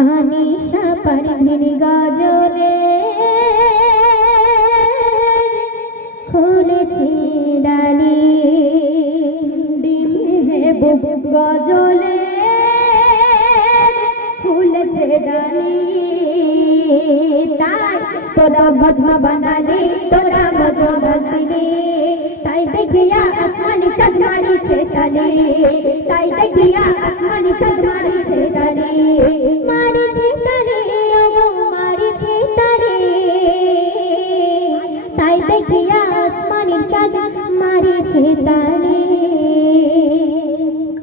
আনিশা পারভীন গজলে খুলেছে ডালি ডিম মেহবুব গজলে খুলেছে ডালি তাই তোরা মজমা বানালি তোরা মজমা বাজলি তাই দেখিয়া আসমানি চাঁদ মারিছে তালি তাই দেখিয়া আসমানি চাঁদ মারিছে তালি মারিছে তালি ওগো মারিছে তালি তাই দেখিয়া আসমানি চাঁদ মারিছে তালি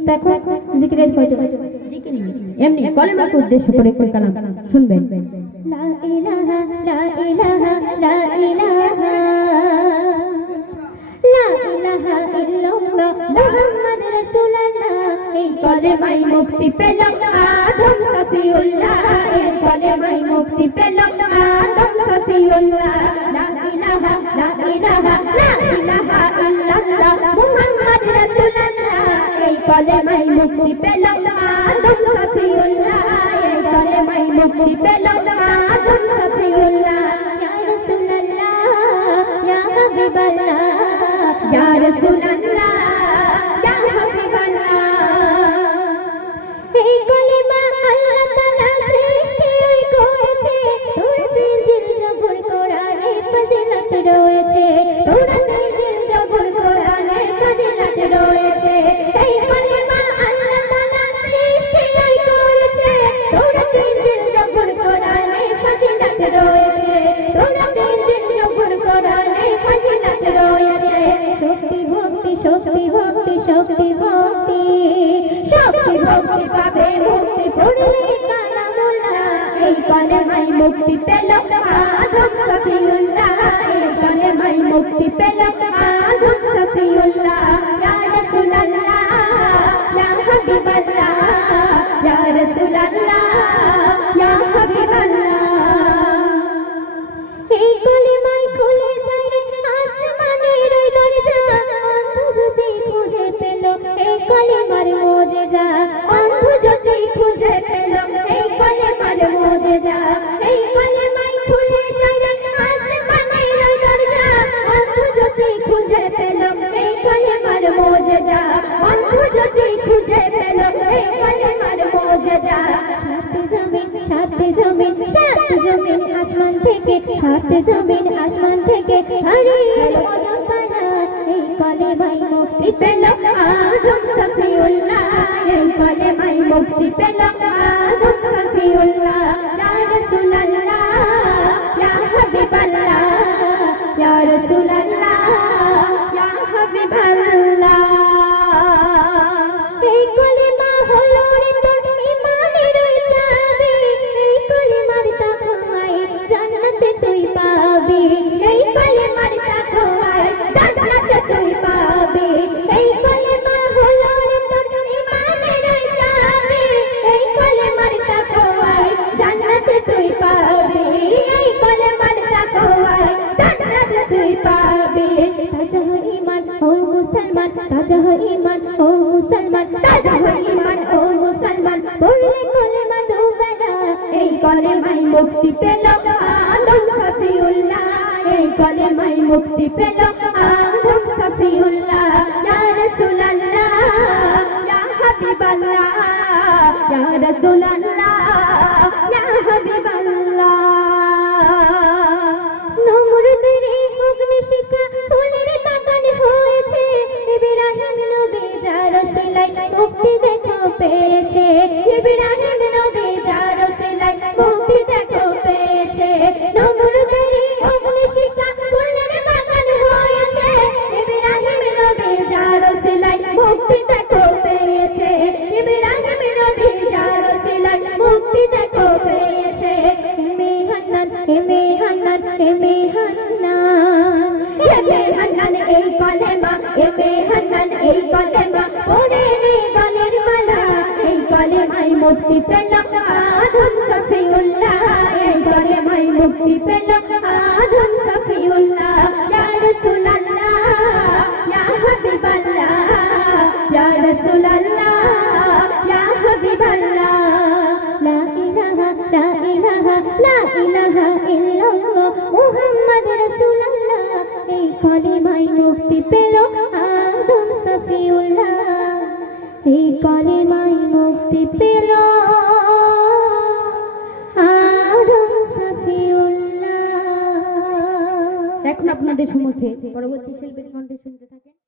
দেখো জিকিরের ফজর জিকির এমনি কলেমাকে উদ্দেশ্য করে কোন কালাম শুনবেন লা ইলাহা লা ইলাহা লা ইলাহা লা ইলাহা ইল্লাল্লাহ মুহাম্মদ রাসূলুল্লাহ এই কলেমায় মুক্তি পেলাম আদম সফিউল্লাহ এই কলেমায় মুক্তি পেলাম আদম সফিউল্লাহ লা ইলাহা লা ইলাহা লা ইলাহা ইল্লাল্লাহ মুহাম্মদ রাসূলুল্লাহ এই কলেমায় মুক্তি পেলাম আদম সফিউল্লাহ এই কলেমায় মুক্তি পেলাম আদম সফিউল্লাহ ইয়া রাসূলুল্লাহ ইয়া হাবিবাল্লাহ ইয়া রাসূলুল্লাহ ইয়া হাবিবাল্লাহ এই কলেমা আল্লাহ তাআলা সৃষ্টি করেছে তোর ইনজিল জবর কোরআনে ফজিলত রয়েছে তোর ইনজিল জবর কোরআনে ফজিলত রয়েছে এই কলেমা আল্লাহ তাআলা সৃষ্টি করেছে তোর ইনজিল জবর কোরআনে ফজিলত রয়েছে তোর ইনজিল জবর কোরআনে ফজিলত রয়েছে শক্তি ভক্তি শক্তি ভক্তি শক্তি ভক্তি শক্তি ভক্তি পাবে মুক্তি শুনলে কালামুল্লাহ এই কলেমায় মুক্তি পেলাম আদম সফিউল্লাহ এই কলেমায় মুক্তি পেলাম আদম সফিউল্লাহ ইয়া রাসূলুল্লাহ ইয়া হাবিবাল্লাহ ইয়া রাসূলুল্লাহ ইয়া হাবিবাল্লাহ এই কলেমায় খুলে যায় আসমানের দরজা অন্ধ যদি খুঁজে পেল এই কলেমার মুজিজা অন্ধ যদি খুঁজে পেল এই কলেমার মুজিজা এই কলেমায় খুলে যায় আসমানের দরজা অন্ধ যদি খুঁজে পেল এই কলেমার মুজিজা অন্ধ যদি খুঁজে পেল এই কলেমার মুজিজা সাত জমিন আসমান থেকে সাত জমিন আসমান থেকে হারিয়ে মজা পানা এই কলেমায় মুক্তি পেল আদম সফিউল্লাহ এই কলেমায় মুক্তি পেল আদম সফিউল্লাহ ইয়া রাসূলুল্লাহ ইয়া হাবিবাল্লাহ ইয়া রাসূলুল্লাহ ইয়া হাবিবাল্লাহ এই কলেমা হলো রে তোর ঈমানের চাবি এই কলেমার তাকওয়ায় জান্নাতে তুই পাবি এই কলেমার তাকওয়ায় জান্নাতে তুই পাবি এই কলেমা হলো রে তোর ঈমানের চাবি এই কলেমার তাকওয়ায় জান্নাতে তুই পাবি এই কলেমার তাকওয়ায় জান্নাতে তুই পাবি তাজা ঈমান ও মুসলমান তাজা ঈমান ও মুসলমান তাজা ঈমান ও মুসলমান পড়লে কলেমা দুবেলা এই কলেমায় মুক্তি পেল আদম সফিউল্লাহ এই কলেমায় মুক্তি পেল আদম সফিউল্লাহ ইয়া রাসূলুল্লাহ ইয়া হাবিবাল্লাহ ইয়া রাসূলুল্লাহ ইয়া হাবিবাল্লাহ নমরুদের অগ্নিশিখা ফুলের বাগান হয়েছে ইব্রাহিম নবী যার শিলায় মুক্তি দেখো পেয়েছে ইব্রাহিম নবী যার শিলায় মুক্তি দেখো পেয়েছে নমরুদের অগ্নিশিখা ফুলের বাগান হয়েছে ইব্রাহিম নবী যার শিলায় মুক্তি দেখো পেয়েছে ইব্রাহিম নবী যার শিলায় মুক্তি দেখো পেয়েছে মেহান্নান মেহান্নান মেহান্নান মেহান্নান এই কলেমা মেহান্নান এই কলেমা পড়ে নে গলের মালা এই কলেমায় মুক্তি পেল আদম সফিউল্লাহ এই কলেমায় মুক্তি পেল আদম সফিউল্লাহ ইয়া রাসূলুল্লাহ ইয়া হাবিবাল্লাহ ইয়া রাসূলুল্লাহ ইয়া গো মুহাম্মদ রাসূলুল্লাহ, এই কলিমায় মুক্তি পেল আদম সফিউল্লাহ, এই কলিমায় মুক্তি পেল আদম সফিউল্লাহ। এখন আপনাদের সম্মুখে পরবর্তী শিল্পীর কণ্ঠে শুনতে থাকেন।